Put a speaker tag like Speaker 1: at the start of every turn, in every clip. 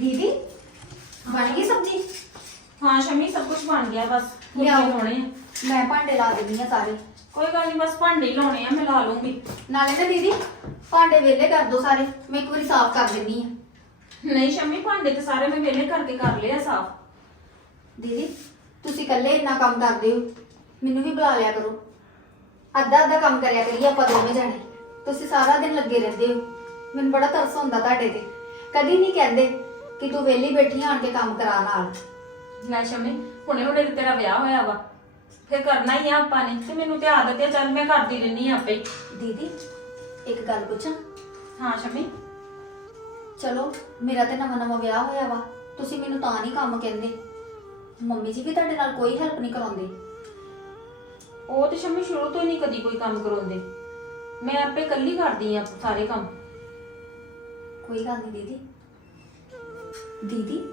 Speaker 1: ਦੀਦੀ ਬਣ ਗਈ ਸਬਜ਼ੀ?
Speaker 2: ਹਾਂ ਸ਼ਮੀ ਸਭ ਕੁਝ ਬਣ ਗਿਆ ਬਸ
Speaker 1: ਲਿਆਓ।
Speaker 2: ਫੁਲਕੇ ਲਾਉਣੇ ਆ।
Speaker 1: ਮੈਂ ਭਾਂਡੇ ਲਾ ਦਿੰਦੀ ਆ ਸਾਰੇ।
Speaker 2: ਕੋਈ ਗੱਲ ਨਹੀਂ ਬਸ ਭਾਂਡੇ ਹੀ ਲਾਉਣੇ ਆ ਮੈਂ ਲਾ ਲੂੰਗੀ
Speaker 1: ਨਾਲੇ ਨਾ ਦੀਦੀ ਭਾਂਡੇ ਵੇਲੇ ਕਰ ਦੋ ਸਾਰੇ ਮੈਂ ਇੱਕ ਵਾਰੀ ਸਾਫ਼ ਕਰ ਦਿੰਦੀ ਆ।
Speaker 2: ਨਹੀਂ ਸ਼ਮੀ ਭਾਂਡੇ ਤੇ ਸਾਰੇ ਮੈਂ ਵਿਹਲੇ ਕਰਕੇ ਕਰ ਲਿਆ ਸਾਫ਼।
Speaker 1: ਦੀਦੀ ਤੁਸੀਂ ਇਕੱਲੇ ਇੰਨਾ ਕੰਮ ਕਰਦੇ ਹੋ ਮੈਨੂੰ ਵੀ ਬੁਲਾ ਲਿਆ ਕਰੋ। ਅੱਧਾ ਅੱਧਾ ਕੰਮ ਕਰਿਆ ਕਰੀਏ ਆਪਾਂ ਦੋਵੇਂ ਜਣੇ। ਤੁਸੀਂ ਸਾਰਾ ਦਿਨ ਲੱਗੇ ਰਹਿੰਦੇ ਹੋ। ਮੈਨੂੰ ਬੜਾ ਤਰਸ ਹੁੰਦਾ ਤੁਹਾਡੇ ਤੇ। ਕਦੀ ਨਹੀਂ ਕਹਿੰਦੇ ਕਿ ਤੂੰ ਵਿਹਲੀ ਬੈਠੀ ਆਣ ਕੇ ਕੰਮ ਕਰਾ ਨਾਲ।
Speaker 2: ਲੈ ਸ਼ਮੀ ਹੁਣੇ ਹੁਣੇ ਤੇ ਤੇਰਾ ਵਿਆਹ ਹੋਇਆ ਵਾ। ਫਿਰ ਕਰਨਾ ਹੀ ਆ ਆਪਾਂ ਨੇ ਤੇ ਮੈਨੂੰ ਤੇ ਆਦਤ ਹੈ ਚੱਲ ਮੈਂ ਕਰਦੀ ਰਹਿਨੀ ਆ ਆਪੇ ਹੀ।
Speaker 1: ਦੀਦੀ ਇੱਕ ਗੱਲ ਪੁੱਛਾਂ?
Speaker 2: ਹਾਂ ਸ਼ਮੀ।
Speaker 1: ਚਲੋ ਮੇਰਾ ਤੇ ਨਵਾਂ ਨਵਾਂ ਵਿਆਹ ਹੋਇਆ ਵਾ ਤੁਸੀਂ ਮੈਨੂੰ ਤਾਂ ਨਹੀਂ ਕੰਮ ਕਹਿੰਦੇ। ਮੰਮੀ ਜੀ ਵੀ ਤੁਹਾਡੇ ਨਾਲ ਕੋਈ ਹੈਲਪ ਨਹੀਂ ਕਰਾਉਂਦੇ।
Speaker 2: ਉਹ ਤੇ ਸ਼ਮੀ ਸ਼ੁਰੂ ਤੋਂ ਹੀ ਨਹੀਂ ਕਦੀ ਕੋਈ ਕੰਮ ਕਰਾਉਂਦੇ। ਮੈਂ ਆਪੇ ਇਕੱਲੀ ਕਰਦੀ ਆ ਸਾਰੇ ਕੰਮ।
Speaker 1: ਕੋਈ ਗੱਲ ਨਹੀਂ ਦੀਦੀ ਦੀਦੀ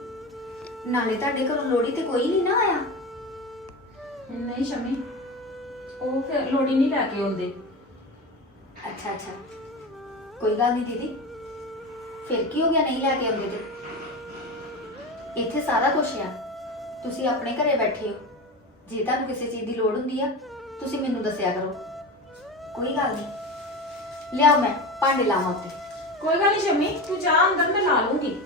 Speaker 1: ਨਾਲੇ ਤੁਹਾਡੇ ਘਰੋਂ ਲੋੜੀ ਤੇ ਕੋਈ ਨਹੀਂ ਨਾ ਆਇਆ?
Speaker 2: ਨਹੀਂ ਸ਼ਮੀ ਉਹ ਫਿਰ ਲੋੜੀ ਨਹੀਂ ਲੈ ਕੇ ਆਉਂਦੇ।
Speaker 1: ਅੱਛਾ ਅੱਛਾ। ਕੋਈ ਗੱਲ ਨਹੀਂ ਦੀਦੀ। ਫਿਰ ਕੀ ਹੋ ਗਿਆ ਨਹੀਂ ਲੈ ਕੇ ਆਉਂਦੇ ਤੇ? ਇੱਥੇ ਸਾਰਾ ਕੁਝ ਆ। ਤੁਸੀਂ ਆਪਣੇ ਘਰੇ ਬੈਠੇ ਹੋ। ਜੇ ਤੁਹਾਨੂੰ ਕਿਸੇ ਚੀਜ਼ ਦੀ ਲੋੜ ਹੁੰਦੀ ਆ ਤੁਸੀਂ ਮੈਨੂੰ ਦੱਸਿਆ ਕਰੋ। ਕੋਈ ਗੱਲ ਨਹੀਂ। ਲਿਆਓ ਮੈਂ ਭਾਂਡੇ ਲਾਵਾਂ ਉੱਤੇ।
Speaker 2: ਕੋਈ ਗੱਲ ਨਹੀਂ ਸ਼ਮੀ ਤੂੰ ਜਾ ਅੰਦਰ ਮੈਂ ਲਾ ਲੂੰਗੀ।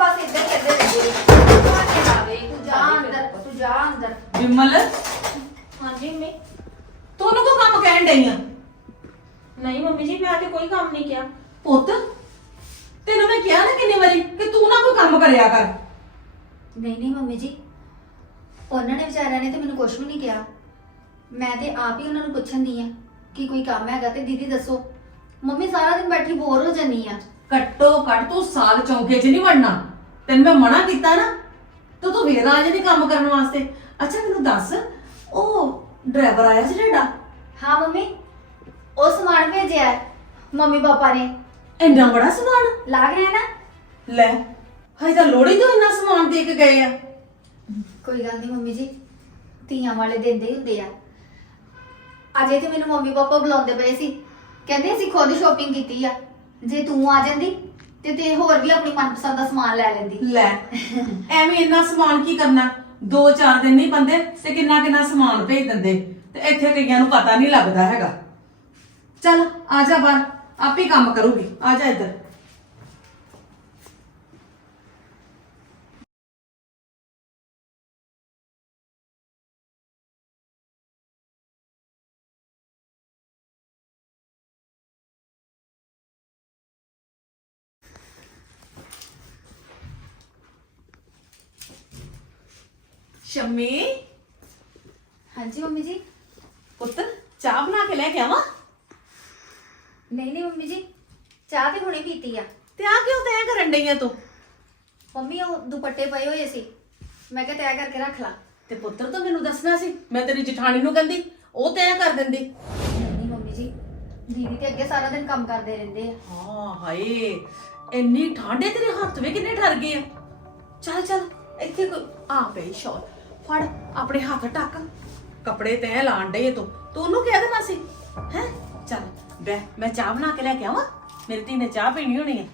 Speaker 1: ਬਸ ਇੱਧਰ ਹੀ ਇੱਧਰ ਹੋ ਭਾਂਡੇ ਲਾਵੇ ਤੂੰ ਜਾ ਅੰਦਰ ਤੂੰ ਜਾ ਅੰਦਰ।
Speaker 3: ਵਿਮਲ
Speaker 2: ਹਾਂਜੀ ਮੰਮੀ।
Speaker 3: ਤੂੰ ਉਹਨੂੰ ਕੋ ਕੰਮ ਕਹਿਣ ਡਈ ਆ?
Speaker 2: ਨਹੀਂ ਮੰਮੀ ਜੀ ਮੈਂ ਤੇ ਕੋਈ ਕੰਮ ਨਹੀਂ ਕੀਤਾ
Speaker 3: ਪੁੱਤ ਤੈਨੂੰ ਮੈਂ ਕਿਹਾ ਨਾ ਕਿੰਨੀ ਵਾਰੀ ਕਿ ਤੂੰ ਨਾ ਕੋਈ ਕੰਮ ਕਰਿਆ ਕਰ।
Speaker 1: ਨਹੀਂ ਨਹੀਂ ਮੰਮੀ ਜੀ। ਉਹਨਾਂ ਨੇ ਵਿਚਾਰਿਆਂ ਨੇ ਤੇ ਮੈਨੂੰ ਕੁਝ ਵੀ ਨਹੀਂ ਕਿਹਾ। ਮੈਂ ਤੇ ਆਪ ਹੀ ਉਹਨਾਂ ਨੂੰ ਪੁੱਛਣ ਦੀ ਆ ਕਿ ਕੋਈ ਕੰਮ ਹੈਗਾ ਤੇ ਦੀਦੀ ਦੱਸੋ। ਮੰਮੀ ਸਾਰਾ ਦਿਨ ਬੈਠੀ ਬੋਰ ਹੋ ਜੰਨੀ ਆ।
Speaker 3: ਘੱਟੋ ਘੱਟ ਤੂੰ ਸਾਗ ਚੌਂਕੇ 'ਚ ਨਹੀਂ ਵੜਨਾ। ਤੈਨੂੰ ਮੈਂ ਮਨਾ ਕੀਤਾ ਨਾ ਤੂੰ ਤੂੰ ਵੇਰ ਆ ਨਹੀਂ ਕੰਮ ਕਰਨ ਵਾਸਤੇ। ਅੱਛਾ ਮੈਨੂੰ ਦੱਸ ਉਹ ਡਰਾਈਵਰ ਆਇਆ ਸੀ ਤੁਹਾਡਾ?
Speaker 1: ਹਾਂ ਮੰਮੀ। ਉਹ ਸਮਾਨ ਭੇਜਿਆ ਹੈ, ਮੰਮੀ ਪਾਪਾ ਨੇ।
Speaker 3: ਇੰਨਾ ਬੜਾ ਸਮਾਨ?
Speaker 1: ਲੱਗ ਰਿਹਾ ਨਾ?
Speaker 3: ਲੈ ਹਾਈ ਤਾਂ ਲੋੜੀ ਤੋਂ ਇੰਨਾ ਸਮਾਨ ਦੇ ਕੇ ਗਏ ਆ।
Speaker 1: ਕੋਈ ਗੱਲ ਨਹੀਂ ਮੰਮੀ ਜੀ। ਧੀਆਂ ਵਾਲੇ ਦਿੰਦੇ ਹੀ ਹੁੰਦੇ ਆ। ਅਜੇ ਤੇ ਮੈਨੂੰ ਮੰਮੀ ਪਾਪਾ ਬੁਲਾਉਂਦੇ ਪਏ ਸੀ। ਕਹਿੰਦੇ ਅਸੀਂ ਖੁਦ ਸ਼ਾਪਿੰਗ ਕੀਤੀ ਆ। ਜੇ ਤੂੰ ਆ ਜਾਂਦੀ ਤੇ ਤੇ ਹੋਰ ਵੀ ਆਪਣੀ ਮਨਪਸੰਦ ਦਾ ਸਮਾਨ ਲੈ ਲੈਂਦੀ।
Speaker 3: ਲੈ, ਐਵੇਂ ਇੰਨਾ ਸਮਾਨ ਕੀ ਕਰਨਾ? ਦੋ ਚਾਰ ਦਿਨ ਨਹੀਂ ਬੰਦੇ, ਤੇ ਕਿੰਨਾ ਕਿੰਨਾ ਸਮਾਨ ਭੇਜ ਦਿੰਦੇ। ਤੇ ਇੱਥੇ ਕਈਆਂ ਨੂੰ ਪਤਾ ਨਹੀਂ ਲੱਗਦਾ ਹੈਗਾ। ਚੱਲ, ਆ ਜਾ ਬਾਹਰ, ਆਪੇ ਕੰਮ ਕਰੂਗੀ। ਆ ਜਾ ਇੱਧਰ। ਸ਼ਮੀ?
Speaker 1: ਹਾਂਜੀ ਮੰਮੀ ਜੀ।
Speaker 3: ਪੁੱਤ ਚਾਹ ਬਣਾ ਕੇ ਲੈ ਕੇ ਆਵਾਂ?
Speaker 1: ਨਹੀਂ ਨਹੀਂ ਮੰਮੀ ਜੀ। ਚਾਹ ਤੇ ਹੁਣੇ ਪੀਤੀ ਆ।
Speaker 3: ਤੇ ਆ ਕਿਉਂ ਤੈਂ ਕਰਨ ਡਈ ਆ ਤੂੰ?
Speaker 1: ਮੰਮੀ ਉਹ ਦੁਪੱਟੇ ਪਏ ਹੋਏ ਸੀ। ਮੈਂ ਕਿਹਾ ਤੈਅ ਕਰਕੇ ਰੱਖ ਲਾ।
Speaker 3: ਤੇ ਪੁੱਤਰ ਤਾਂ ਮੈਨੂੰ ਦੱਸਣਾ ਸੀ। ਮੈਂ ਤੇਰੀ ਜਠਾਣੀ ਨੂੰ ਕਹਿੰਦੀ ਉਹ ਤੈਂ ਕਰ ਦਿੰਦੀ।
Speaker 1: ਨਹੀਂ ਨਹੀਂ ਮੰਮੀ ਜੀ। ਦੀਦੀ ਤੇ ਅੱਗੇ ਸਾਰਾ ਦਿਨ ਕੰਮ ਕਰਦੇ ਰਹਿੰਦੇ ਆ।
Speaker 3: ਹਾਂ ਹਾਏ। ਇੰਨੀ ਠੰਡੇ ਤੇਰੇ ਹੱਥ ਵੇ ਕਿੰਨੇ ਠਰ ਗਏ ਆ। ਚੱਲ ਚੱਲ ਇੱਥੇ ਕੋਈ ਆ ਪਈ ਸ਼ਾਲ। ਫੜ ਆਪਣੇ ਹੱਥ ਟੱਕ ਕੱਪੜੇ ਤੈਂ ਲਾਣ ਡਈ ਤੂੰ। ਤੂੰ ਉਹਨੂੰ ਕਹਿ ਦੇਣਾ ਸੀ ਹੈ? ਚੱਲ ਬੈ ਮੈਂ ਚਾਹ ਬਣਾ ਕੇ ਲੈ ਕੇ ਆਵਾਂ। ਮੇਰੀ ਧੀ ਨੇ ਚਾਹ ਪੀਣੀ ਹੋਣੀ ਹੈ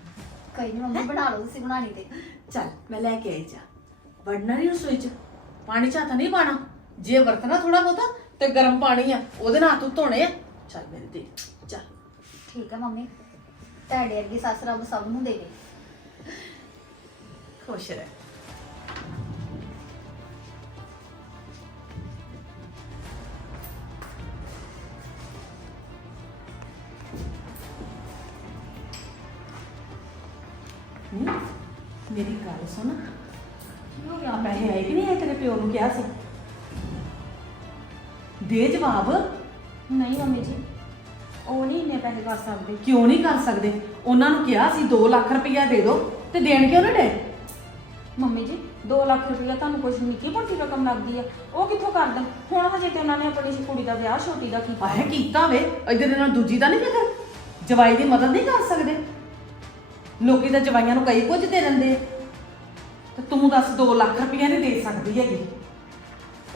Speaker 1: ਕੋਈ ਨਹੀਂ ਮੰਮੀ ਬਣਾ ਲਓ ਤੁਸੀਂ ਬਣਾਣੀ ਤੇ।
Speaker 3: ਚੱਲ ਮੈਂ ਲੈ ਕੇ ਆਈ ਚਾਹ। ਵੜਨਾ ਨਹੀਂ ਰਸੋਈ ਚ। ਪਾਣੀ ਚਾਹ ਤਾਂ ਨਹੀਂ ਪਾਣਾ ਜੇ ਵਰਤਣਾ ਥੋੜਾ ਬਹੁਤਾ ਤੇ ਗਰਮ ਪਾਣੀ ਆ। ਉਹਦੇ ਨਾਲ ਤੂੰ ਧੋਣੇ ਆ। ਚੱਲ ਮੇਰੀ ਧੀ ਚੱਲ।
Speaker 1: ਠੀਕ ਆ ਮੰਮੀ। ਤੁਹਾਡੇ ਅੱਗੇ ਸੱਸ ਰੱਬ ਸਭ ਨੂੰ ਦੇਵੇ।
Speaker 3: ਖੁਸ਼ ਰਹਿ। ਮੇਰੀ ਗੱਲ ਸੁਣ। ਗਿਆ ਪੈਸੇ ਆਏ ਕਿ ਨਹੀਂ ਆਏ ਤੇਰੇ ਪਿਓ ਨੂੰ ਕਿਹਾ ਸੀ? ਦੇ ਜਵਾਬ।
Speaker 2: ਨਹੀਂ ਮੰਮੀ ਜੀ ਉਹ ਨਹੀਂ ਇੰਨੇ ਪੈਸੇ ਕਰ ਸਕਦੇ।
Speaker 3: ਕਿਉਂ ਨਹੀਂ ਕਰ ਸਕਦੇ? ਉਹਨਾਂ ਨੂੰ ਕਿਹਾ ਸੀ 2 ਲੱਖ ਰੁਪਇਆ ਦੇ ਦਿਓ ਤੇ ਦੇਣ ਕਿਉਂ ਨਹੀਂ ਡੇ
Speaker 2: ਮੰਮੀ ਜੀ 2 ਲੱਖ ਰੁਪਇਆ ਤੁਹਾਨੂੰ ਕੁਝ ਨਿੱਕੀ ਮੋਟੀ ਰਕਮ ਲੱਗਦੀ ਆ ਉਹ ਕਿੱਥੋਂ ਕਰ ਦੇਣ? ਹੁਣ ਹਜੇ ਤੇ ਉਹਨਾਂ ਨੇ ਆਪਣੀ ਕੁੜੀ ਦਾ ਵਿਆਹ ਛੋਟੀ ਦਾ ਕੀਤਾ।
Speaker 3: ਆਹੇ ਕੀਤਾ ਵੇ ਇਧਰ ਇਹਨਾਂ ਦੂਜੀ ਦਾ ਨਹੀਂ ਫਿਕਰ ਜਵਾਈ ਦੀ ਮਦਦ ਨਹੀਂ ਕਰ ਸਕਦੇ? ਲੋਕੀ ਤਾਂ ਜਵਾਈਆਂ ਨੂੰ ਕਈ ਕੁਝ ਦੇ ਦਿੰਦੇ ਆ। ਤੇ ਤੂੰ ਦੱਸ 2 ਲੱਖ ਰੁਪਇਆ ਨਹੀਂ ਦੇ ਸਕਦੀ ਹੈਗੀ।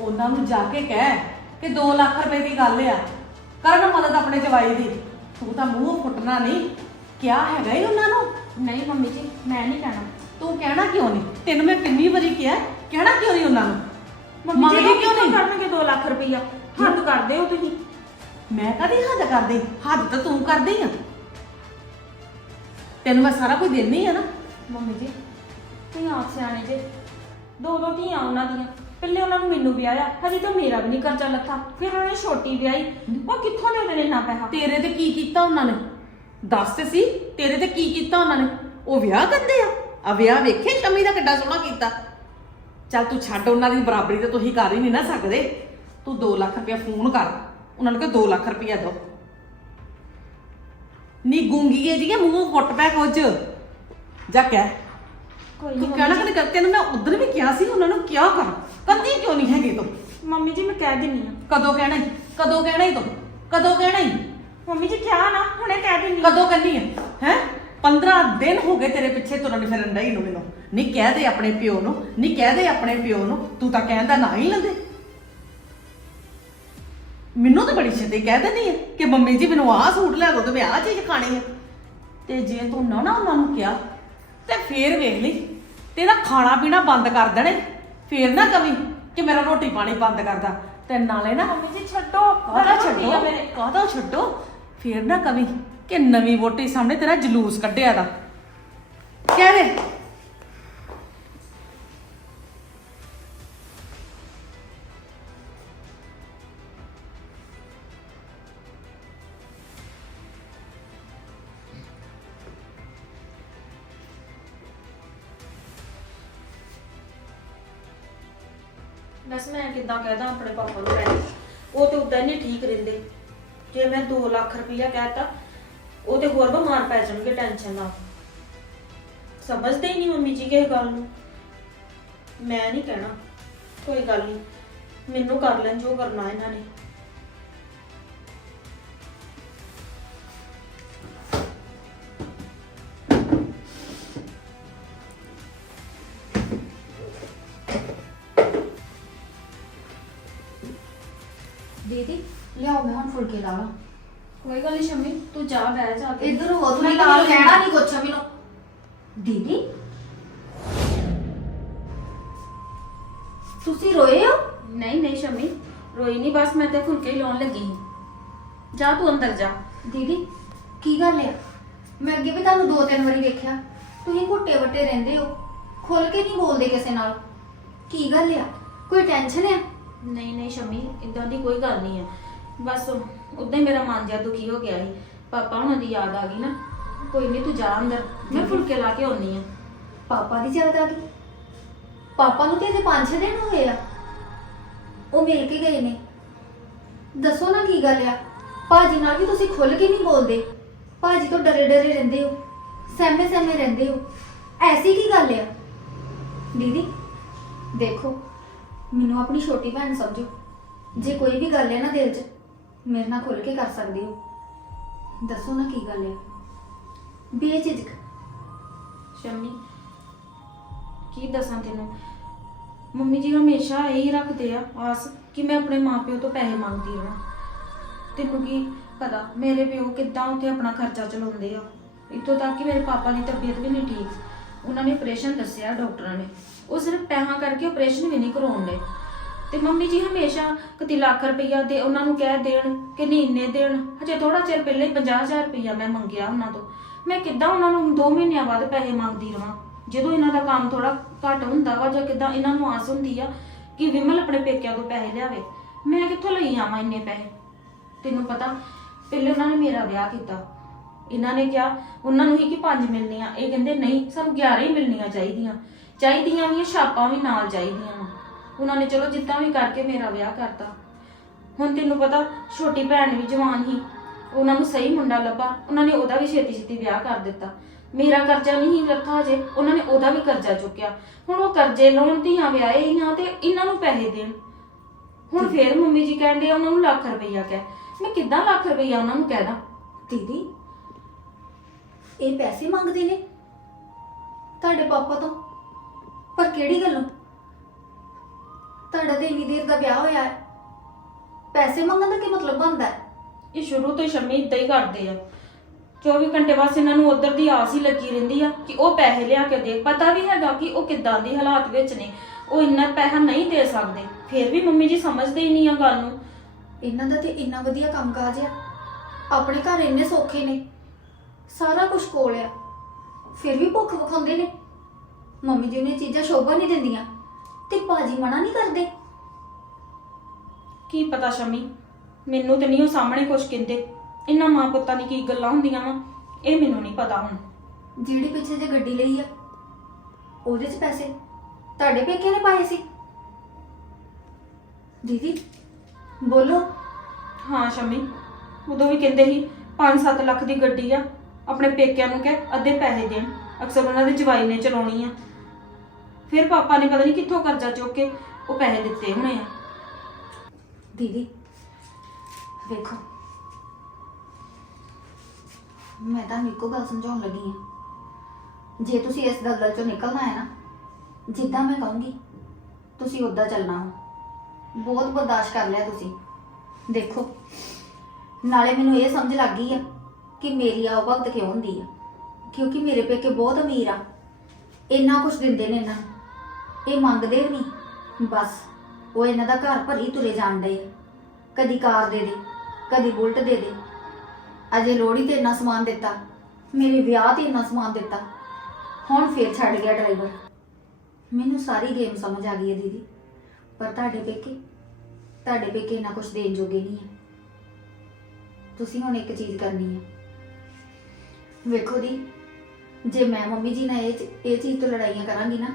Speaker 3: ਉਹਨਾਂ ਨੂੰ ਜਾ ਕੇ ਕਹਿ ਕਿ 2 ਲੱਖ ਰੁਪਏ ਦੀ ਗੱਲ ਆ। ਕਰਨ ਮਦਦ ਆਪਣੇ ਜਵਾਈ ਦੀ। ਤੂੰ ਤਾਂ ਮੂੰਹ ਫੁੱਟਣਾ ਨਹੀਂ ਕਿਆ ਹੈਗਾ ਈ ਉਹਨਾਂ ਨੂੰ?
Speaker 2: ਨਹੀਂ ਮੰਮੀ ਜੀ ਮੈਂ ਨਹੀਂ ਕਹਿਣਾ।
Speaker 3: ਤੂੰ ਕਹਿਣਾ ਕਿਉਂ ਨਹੀਂ ਤੈਨੂੰ ਮੈਂ ਕਿੰਨੀ ਵਾਰੀ ਕਿਹਾ ਕਹਿਣਾ ਕਿਉਂ ਨਹੀਂ ਉਹਨਾਂ ਨੂੰ?
Speaker 2: ਮੰਮੀ ਜੀ
Speaker 3: ਮੰਗਦੀ ਕਿਉਂ ਨਹੀਂ?
Speaker 2: ਕਰਨਗੇ 2 ਲੱਖ ਰੁਪਈਆ? ਹੱਦ ਕਰਦੇ ਹੋ ਤੁਸੀਂ।
Speaker 3: ਮੈਂ ਕਦੀ ਹੱਦ ਕਰਦੀ। ਹੱਦ ਤਾਂ ਤੂੰ ਕਰਦੀ ਆ। ਤੈਨੂੰ ਮੈਂ ਸਾਰਾ ਕੁਝ ਦੇਣੀ ਆ ਨਾ।
Speaker 2: ਮੰਮੀ ਜੀ ਤੁਸੀਂ ਆਪ ਸਿਆਣੇ ਜੇ। ਦੋ ਦੋ ਧੀਆਂ ਉਹਨਾਂ ਦੀਆਂ। ਪਹਿਲੇ ਉਹਨਾਂ ਨੂੰ ਮੈਨੂੰ ਵਿਆਹਿਆ ਹਜੇ ਤਾਂ ਮੇਰਾ ਵੀ ਨਹੀਂ ਕਰਜ਼ਾ ਲੱਥਾ। ਫਿਰ ਉਹਨਾਂ ਨੇ ਛੋਟੀ ਵਿਆਹੀ। ਉਹ ਕਿੱਥੋਂ ਦੇ ਦੇਣੇ ਇੰਨਾ ਪੈਸਾ?
Speaker 3: ਤੇਰੇ ਤੇ ਕੀ ਕੀਤਾ ਉਹਨਾਂ ਨੇ? ਦੱਸ ਤੇ ਸੀ ਤੇਰੇ ਤੇ ਕੀ ਕੀਤਾ ਉਹਨਾਂ ਨੇ? ਉਹ ਵਿਆਹ ਕਰਦੇ ਆ। ਆ ਵਿਆਹ ਵੇਖੇ ਸ਼ਮੀ ਦਾ ਕਿੱਡਾ ਸੋਹਣਾ ਕੀਤਾ। ਚੱਲ ਤੂੰ ਛੱਡ ਉਹਨਾਂ ਦੀ ਬਰਾਬਰੀ ਤੇ ਤੁਸੀਂ ਕਰ ਹੀ ਨਹੀਂ ਨਾ ਸਕਦੇ। ਤੂੰ 2 ਲੱਖ ਰੁਪਇਆ ਫੋਨ ਕਰ। ਉਹਨਾਂ ਨੂੰ ਕਹ 2 ਲੱਖ ਰੁਪਇਆ ਦਿਓ। ਨੀ ਗੁੰਗੀਏ ਜੀਏ ਮੂੰਹੋਂ ਫੁੱਟ ਪੈ ਕੁਝ। ਜਾ ਕਹਿ।
Speaker 2: ਕੋਈ
Speaker 3: ਤੂੰ
Speaker 2: ਨਹੀਂ
Speaker 3: ਕਹਿਣਾ ਕਿ ਨਹੀਂ ਤੈਨੂੰ ਮੈਂ ਉਧਰ ਵੀ ਕਿਹਾ ਸੀ ਉਹਨਾਂ ਨੂੰ ਕਿਆ ਕਰ। ਕੰਦੀ ਕਿਉਂ ਨਹੀਂ ਹੈਗੀ ਤੂੰ?
Speaker 2: ਮੰਮੀ ਜੀ ਮੈਂ ਕਹਿ ਦਿੰਨੀ ਆ।
Speaker 3: ਕਦੋਂ ਕਹਿਣਾ ਈ? ਕਦੋਂ ਕਹਿਣਾ ਈ ਤੂੰ? ਕਦੋਂ ਕਹਿਣਾ ਈ?
Speaker 2: ਮੰਮੀ ਜੀ ਕਿਹਾ ਨਾ ਹੁਣੇ ਕਹਿ ਦਿੰਨੀ
Speaker 3: ਕਦੋਂ ਕਹਿੰਦੀ ਹੈ ਹੈ? 15 ਦਿਨ ਹੋ ਗਏ ਤੇਰੇ ਪਿੱਛੇ ਤੁਰਨ ਫਿਰਨ ਡਈ ਨੂੰ ਮੈਨੂੰ। ਨਹੀਂ ਕਹਿ ਦੇ ਆਪਣੇ ਪਿਓ ਨੂੰ ਨਹੀਂ ਕਹਿ ਦੇ ਆਪਣੇ ਪਿਓ ਨੂੰ। ਤੂੰ ਤਾਂ ਕਹਿੰਦਾ ਨਾ ਹੀ ਲੈਂਦੇ। ਮੈਨੂੰ ਤਾਂ ਬੜੀ ਛੇਤੀ ਕਹਿ ਦਿੰਦੀ ਹੈ ਕਿ ਮੰਮੀ ਜੀ ਮੈਨੂੰ ਆਹ ਸੂਟ ਲੈ ਦੋ ਤੇ ਮੈਂ ਆਹ ਚੀਜ਼ ਖਾਣੀ ਹੈ ਤੇ ਜੇ ਤੂੰ ਨਾ ਨਾ ਉਹਨਾਂ ਨੂੰ ਕਿਹਾ ਤੇ ਫੇਰ ਵੇਖ ਲਈ ਤੇਰਾ ਖਾਣਾ ਪੀਣਾ ਬੰਦ ਕਰ ਦੇਣੇ। ਫੇਰ ਨਾ ਕਵੀ ਕਿ ਮੇਰਾ ਰੋਟੀ ਪਾਣੀ ਬੰਦ ਕਰਦਾ। ਤੇ ਨਾਲੇ ਨਾ
Speaker 2: ਮੰਮੀ ਜੀ ਛੱਡੋ
Speaker 3: ਕਾਹਦਾ ਛੱਡੋ?
Speaker 2: ਮੇਰੇ
Speaker 3: ਕਾਹਦਾ ਛੱਡੋ? ਫੇਰ ਨਾ ਕਵੀ ਕਿ ਨਵੀਂ ਵੋਟੀ ਸਾਹਮਣੇ ਤੇਰਾ ਜਲੂਸ ਕੱਢਿਆ ਦਾ। ਕਹਿ ਦੇ।
Speaker 2: ਕਹਿਦਾ ਆਪਣੇ ਪਾਪਾ ਨੂੰ ਪੈਸੇ। ਉਹ ਤੇ ਉਦਾਂ ਹੀ ਨਹੀਂ ਠੀਕ ਰਹਿੰਦੇ। ਜੇ ਮੈਂ 2 ਲੱਖ ਰੁਪਈਆ ਕਹਿਤਾ, ਉਹ ਤੇ ਹੋਰ ਬਿਮਾਰ ਪੈ ਜਾਣਗੇ ਟੈਨਸ਼ਨ ਨਾਲ। ਸਮਝਦੇ ਹੀ ਨਹੀਂ ਮੰਮੀ ਜੀ ਕਿਸੇ ਗੱਲ ਨੂੰ। ਮੈਂ ਨਹੀਂ ਕਹਿਣਾ, ਕੋਈ ਗੱਲ ਨਹੀਂ। ਮੈਨੂੰ ਕਰ ਲੈਣ ਜੋ ਕਰਨਾ ਇਹਨਾਂ ਨੇ।
Speaker 1: ਫੁਲਕੇ ਲਾਵਾਂ
Speaker 2: ਕੋਈ ਗੱਲ ਨਹੀਂ ਸ਼ਮੀ ਤੂੰ ਜਾ ਬਹਿ ਜਾ ਕੇ
Speaker 1: ਇੱਧਰ ਹੋ ਤੂੰ
Speaker 2: ਮੈਂ
Speaker 1: ਨਾਲ ਕਹਿਣਾ ਨਹੀਂ ਕੁਛ ਮੈਨੂੰ। ਦੀਦੀ? ਤੁਸੀਂ ਰੋਏ ਹੋ?
Speaker 2: ਨਹੀਂ ਨਹੀਂ ਸ਼ਮੀ ਰੋਈ ਨਹੀਂ ਬਸ ਮੈਂ ਤੇ ਫੁਲਕੇ ਹੀ ਲਾਉਣ ਲੱਗੀ ਸੀ। ਜਾ ਤੂੰ ਅੰਦਰ ਜਾ।
Speaker 1: ਦੀਦੀ ਕੀ ਗੱਲ ਆ? ਮੈਂ ਅੱਗੇ ਵੀ ਤੁਹਾਨੂੰ ਦੋ ਤਿੰਨ ਵਾਰੀ ਵੇਖਿਆ। ਤੁਸੀਂ ਘੁੱਟੇ ਵੱਟੇ ਰਹਿੰਦੇ ਹੋ। ਖੁੱਲ ਕੇ ਨਹੀਂ ਬੋਲਦੇ ਕਿਸੇ ਨਾਲ। ਕੀ ਗੱਲ ਆ? ਕੋਈ ਟੈਨਸ਼ਨ ਆ?
Speaker 2: ਨਹੀਂ ਨਹੀਂ ਸ਼ਮੀ ਇਦਾਂ ਦੀ ਕੋਈ ਗੱਲ ਨਹੀਂ ਹੈ ਬਸ ਉਦਾਂ ਹੀ ਮੇਰਾ ਮਨ ਜਿਹਾ ਦੁਖੀ ਹੋ ਗਿਆ ਸੀ। ਪਾਪਾ ਉਹਨਾਂ ਦੀ ਯਾਦ ਆ ਗਈ ਨਾ। ਕੋਈ ਨਹੀਂ ਤੂੰ ਜਾ ਅੰਦਰ। ਮੈਂ ਫੁਲਕੇ ਲਾ ਕੇ ਆਉਣੀ ਆ
Speaker 1: ਪਾਪਾ ਦੀ ਯਾਦ ਆ ਗਈ? ਪਾਪਾ ਨੂੰ ਤੇ ਅਜੇ 5-6 ਦਿਨ ਹੋਏ ਆ। ਉਹ ਮਿਲ ਕੇ ਗਏ ਨੇ। ਦੱਸੋ ਨਾ ਕੀ ਗੱਲ ਆ? ਭਾਜੀ ਨਾਲ ਵੀ ਤੁਸੀਂ ਖੁੱਲ ਕੇ ਨਹੀਂ ਬੋਲਦੇ। ਭਾਜੀ ਤੋਂ ਡਰੇ ਡਰੇ ਰਹਿੰਦੇ ਹੋ। ਸਹਿਮੇ ਸਹਿਮੇ ਰਹਿੰਦੇ ਹੋ। ਐਸੀ ਕੀ ਗੱਲ ਆ? ਦੀਦੀ, ਦੇਖੋ। ਮੈਨੂੰ ਆਪਣੀ ਛੋਟੀ ਭੈਣ ਸਮਝੋ। ਜੇ ਕੋਈ ਵੀ ਗੱਲ ਹੈ ਨਾ ਦਿਲ 'ਚ ਮੇਰੇ ਨਾਲ ਖੁੱਲ ਕੇ ਕਰ ਸਕਦੇ ਹੋ। ਦੱਸੋ ਨਾ ਕੀ ਗੱਲ ਆ ਬੇਝਿਜਕ।
Speaker 2: ਸ਼ਮੀ, ਕੀ ਦੱਸਾਂ ਤੈਨੂੰ? ਮੰਮੀ ਜੀ ਹਮੇਸ਼ਾ ਇਹੀ ਰੱਖਦੇ ਆ, ਆਸ ਕਿ ਮੈਂ ਆਪਣੇ ਮਾਪਿਓ ਤੋਂ ਪੈਸੇ ਮੰਗਦੀ ਰਹਾਂ। ਤੈਨੂੰ ਕੀ ਪਤਾ, ਮੇਰੇ ਪਿਓ ਕਿੱਦਾਂ ਉੱਥੇ ਆਪਣਾ ਖਰਚਾ ਚਲਾਉਂਦੇ ਆ। ਇੱਥੋਂ ਤੱਕ ਕਿ ਮੇਰੇ ਪਾਪਾ ਦੀ ਤਬੀਅਤ ਵੀ ਨਹੀਂ ਠੀਕ। ਉਹਨਾਂ ਨੇ ਆਪਰੇਸ਼ਨ ਦੱਸਿਆ, ਡਾਕਟਰਾਂ ਨੇ। ਉਹ ਸਿਰਫ ਪੈਸਾ ਕਰਕੇ ਆਪਰੇਸ਼ਨ ਵੀ ਨਹੀਂ ਕਰਾਉਂਦੇ। ਤੇ ਮੰਮੀ ਜੀ ਹਮੇਸ਼ਾ ਕਿਤੇ ਲੱਖ ਰੁਪਈਆ ਦੇ ਉਹਨਾਂ ਨੂੰ ਕਹਿ ਦੇਣ ਕਿ ਨਹੀਂ ਇੰਨੇ ਦੇਣ। ਹਜੇ ਥੋੜਾ ਚਿਰ ਪਹਿਲਾਂ ਹੀ 50000 ਰੁਪਈਆ ਮੈਂ ਮੰਗਿਆ ਉਹਨਾਂ ਤੋਂ। ਮੈਂ ਕਿੱਦਾਂ ਉਹਨਾਂ ਨੂੰ 2 ਮਹੀਨਿਆਂ ਬਾਅਦ ਪੈਸੇ ਮੰਗਦੀ ਰਵਾਂ? ਜਦੋਂ ਇਹਨਾਂ ਦਾ ਕੰਮ ਥੋੜਾ ਘੱਟ ਹੁੰਦਾ ਵਾ ਜਾਂ ਕਿੱਦਾਂ ਇਹਨਾਂ ਨੂੰ ਆਸ ਹੁੰਦੀ ਆ ਕਿ ਵਿਮਲ ਆਪਣੇ ਪੇਕਿਆਂ ਤੋਂ ਪੈਸੇ ਲਿਆਵੇ, ਮੈਂ ਕਿੱਥੋਂ ਲਈ ਆਵਾਂ ਇੰਨੇ ਪੈਸੇ? ਤੈਨੂੰ ਪਤਾ, ਪਹਿਲੇ ਉਹਨਾਂ ਨੇ ਮੇਰਾ ਵਿਆਹ ਕੀਤਾ। ਇਹਨਾਂ ਨੇ ਕਿਹਾ, ਉਹਨਾਂ ਨੂੰ ਹੀ ਕਿ ਪੰਜ ਮਿਲਣੀਆਂ। ਇਹ ਕਹਿੰਦੇ, ਨਹੀਂ, ਸਾਨੂੰ 11 ਹੀ ਮਿਲਣੀਆਂ ਚਾਹੀਦੀਆਂ। ਚਾਹੀਦੀਆਂ ਵੀ ਛਾਪਾਂ ਵੀ ਨਾਲ ਚਾਹੀਦੀਆਂ ਵਾ। ਉਹਨਾਂ ਨੇ ਚਲੋ ਜਿੱਦਾਂ ਵੀ ਕਰਕੇ ਮੇਰਾ ਵਿਆਹ ਕਰਤਾ। ਹੁਣ ਤੈਨੂੰ ਪਤਾ ਛੋਟੀ ਭੈਣ ਵੀ ਜਵਾਨ ਸੀ। ਉਹਨਾਂ ਨੂੰ ਸਹੀ ਮੁੰਡਾ ਲੱਭਾ। ਉਹਨਾਂ ਨੇ ਉਹਦਾ ਵੀ ਛੇਤੀ ਛੇਤੀ ਵਿਆਹ ਕਰ ਦਿੱਤਾ। ਮੇਰਾ ਕਰਜ਼ਾ ਨਹੀਂ ਲੱਥਾ ਜੇ ਉਹਨਾਂ ਨੇ ਉਹਦਾ ਵੀ ਕਰਜ਼ਾ ਚੁੱਕਿਆ। ਹੁਣ ਉਹ ਕਰਜ਼ੇ ਲਾਉਣ ਧੀਆਂ ਵਿਆਹੇ ਹੀ ਆ ਤੇ ਇਹਨਾਂ ਨੂੰ ਪੈਸੇ ਦੇਣ। ਹੁਣ ਫੇਰ ਮੰਮੀ ਜੀ ਕਹਿੰਦੇ ਉਹਨਾਂ ਨੂੰ ਲੱਖ ਰੁਪਈਆ ਕਹਿ। ਮੈਂ ਕਿੱਦਾਂ ਲੱਖ ਰੁਪਈਆ ਉਹਨਾਂ ਨੂੰ ਕਹਿ ਦਾਂ?
Speaker 1: ਦੀਦੀ ਇਹ ਪੈਸੇ ਮੰਗਦੇ ਨੇ। ਤੁਹਾਡੇ ਪਾਪਾ ਤੋਂ? ਪਰ ਕਿਹੜੀ ਗੱਲੋਂ? ਤੁਹਾਡਾ ਤੇ ਇੰਨੀ ਦੇਰ ਦਾ ਵਿਆਹ ਹੋਇਆ ਹੈ। ਪੈਸੇ ਮੰਗਣ ਦਾ ਕੀ ਮਤਲਬ ਬਣਦਾ ਹੈ?
Speaker 2: ਇਹ ਸ਼ੁਰੂ ਤੋਂ ਹੀ ਸ਼ਮੀ ਇਦਾਂ ਹੀ ਕਰਦੇ ਆ। 24 ਘੰਟੇ ਬਸ ਇਹਨਾਂ ਨੂੰ ਉਧਰ ਦੀ ਆਸ ਹੀ ਲੱਗੀ ਰਹਿੰਦੀ ਆ ਕਿ ਉਹ ਪੈਸੇ ਲਿਆ ਕੇ ਦੇ। ਪਤਾ ਵੀ ਹੈਗਾ ਕਿ ਉਹ ਕਿੱਦਾਂ ਦੀ ਹਾਲਾਤ ਵਿੱਚ ਨੇ। ਉਹ ਇੰਨਾ ਪੈਸਾ ਨਹੀਂ ਦੇ ਸਕਦੇ। ਫਿਰ ਵੀ ਮੰਮੀ ਜੀ ਸਮਝਦੇ ਹੀ ਨਹੀਂ ਆ ਗੱਲ ਨੂੰ।
Speaker 1: ਇਹਨਾਂ ਦਾ ਤੇ ਇੰਨਾ ਵਧੀਆ ਕੰਮਕਾਜ ਆ। ਆਪਣੇ ਘਰ ਇੰਨੇ ਸੌਖੇ ਨੇ। ਸਾਰਾ ਕੁਝ ਕੋਲ ਆ। ਫਿਰ ਵੀ ਭੁੱਖ ਵਿਖਾਉਂਦੇ ਨੇ। ਮੰਮੀ ਜੀ ਨੇ ਚੀਜ਼ਾਂ ਸ਼ੋਭਾ ਨਹੀਂ ਦਿੰਦੀਆਂ। ਤੇ ਭਾਜੀ ਮਨਾ ਨਹੀਂ ਕਰਦੇ?
Speaker 2: ਕੀ ਪਤਾ ਸ਼ਮੀ? ਮੈਨੂੰ ਤੇ ਨਹੀਂ ਉਹ ਸਾਹਮਣੇ ਕੁਝ ਕਹਿੰਦੇ। ਇਹਨਾਂ ਮਾਂ ਪੁੱਤਾਂ ਦੀ ਕੀ ਗੱਲਾਂ ਹੁੰਦੀਆਂ ਵਾ? ਇਹ ਮੈਨੂੰ ਨਹੀਂ ਪਤਾ ਹੁਣ।
Speaker 1: ਜਿਹੜੀ ਪਿੱਛੇ ਜੇ ਗੱਡੀ ਲਈ ਆ ਉਹਦੇ 'ਚ ਪੈਸੇ? ਤੁਹਾਡੇ ਪੇਕੇ ਨੇ ਪਾਏ ਸੀ? ਦੀਦੀ ਬੋਲੋ।
Speaker 2: ਹਾਂ ਸ਼ਮੀ ਉਦੋਂ ਵੀ ਕਹਿੰਦੇ ਸੀ 5-7 ਲੱਖ ਦੀ ਗੱਡੀ ਆ ਆਪਣੇ ਪੇਕਿਆਂ ਨੂੰ ਕਹਿ ਅੱਧੇ ਪੈਸੇ ਦੇਣ। ਅਕਸਰ ਉਹਨਾਂ ਦੇ ਜਵਾਈ ਨੇ ਚਲਾਉਣੀ ਆ। ਫਿਰ ਪਾਪਾ ਨੇ ਪਤਾ ਨਹੀਂ ਕਿੱਥੋਂ ਕਰਜ਼ਾ ਚੁੱਕ ਕੇ ਉਹ ਪੈਸੇ ਦਿੱਤੇ ਹੋਣੇ ਆ।
Speaker 1: ਦੀਦੀ, ਵੇਖੋ। ਮੈਂ ਤਾਂ ਇੱਕੋ ਗੱਲ ਸਮਝਾਉਣ ਲੱਗੀ ਹਾਂ। ਜੇ ਤੁਸੀਂ ਇਸ ਦਲਦਲ ਚੋਂ ਨਿਕਲਣਾ ਹੈ ਨਾ, ਜਿੱਦਾਂ ਮੈਂ ਕਹੂੰਗੀ, ਤੁਸੀਂ ਉਦਾਂ ਚੱਲਣਾ ਵਾ। ਬਹੁਤ ਬਰਦਾਸ਼ਤ ਕਰ ਲਿਆ ਤੁਸੀਂ। ਦੇਖੋ, ਨਾਲੇ ਮੈਨੂੰ ਇਹ ਸਮਝ ਲੱਗ ਗਈ ਆ ਕਿ ਮੇਰੀ ਆਓ ਭਗਤ ਕਿਉਂ ਹੁੰਦੀ ਆ। ਕਿਉਂਕਿ ਮੇਰੇ ਪੇਕੇ ਬਹੁਤ ਅਮੀਰ ਆ। ਇੰਨਾ ਕੁਝ ਦਿੰਦੇ ਨੇ ਇਹਨਾਂ ਇਹ ਮੰਗਦੇ ਵੀ ਨਹੀਂ। ਬਸ, ਉਹ ਇਹਨਾਂ ਦਾ ਘਰ ਭਰੀ ਤੁਰੇ ਜਾਣ ਡਏ ਕਦੀ ਕਾਰ ਦੇ ਦੇ, ਕਦੀ ਬੁਲਟ ਦੇ ਦੇ। ਅਜੇ ਲੋੜੀ ਤੇ ਇੰਨਾ ਸਮਾਨ ਦਿੱਤਾ, ਮੇਰੇ ਵਿਆਹ ਤੇ ਇੰਨਾ ਸਮਾਨ ਦਿੱਤਾ। ਹੁਣ ਫੇਰ ਛੱਡ ਗਿਆ ਡਰਾਈਵਰ। ਮੈਨੂੰ ਸਾਰੀ ਗੇਮ ਸਮਝ ਆ ਗਈ ਹੈ ਦੀਦੀ। ਪਰ ਤੁਹਾਡੇ ਪੇਕੇ ਤੁਹਾਡੇ ਪੇਕੇ ਇੰਨਾ ਕੁਝ ਦੇਣ ਜੋਗੇ ਨਹੀਂ ਹੈ। ਤੁਸੀਂ ਹੁਣ ਇੱਕ ਚੀਜ਼ ਕਰਨੀ ਹੈ। ਵੇਖੋ ਦੀ ਜੇ ਮੈਂ ਮੰਮੀ ਜੀ ਨਾਲ ਇਹ ਚ- ਇਹ ਚੀਜ਼ ਤੋਂ ਲੜਾਈਆਂ ਕਰਾਂਗੀ ਨਾ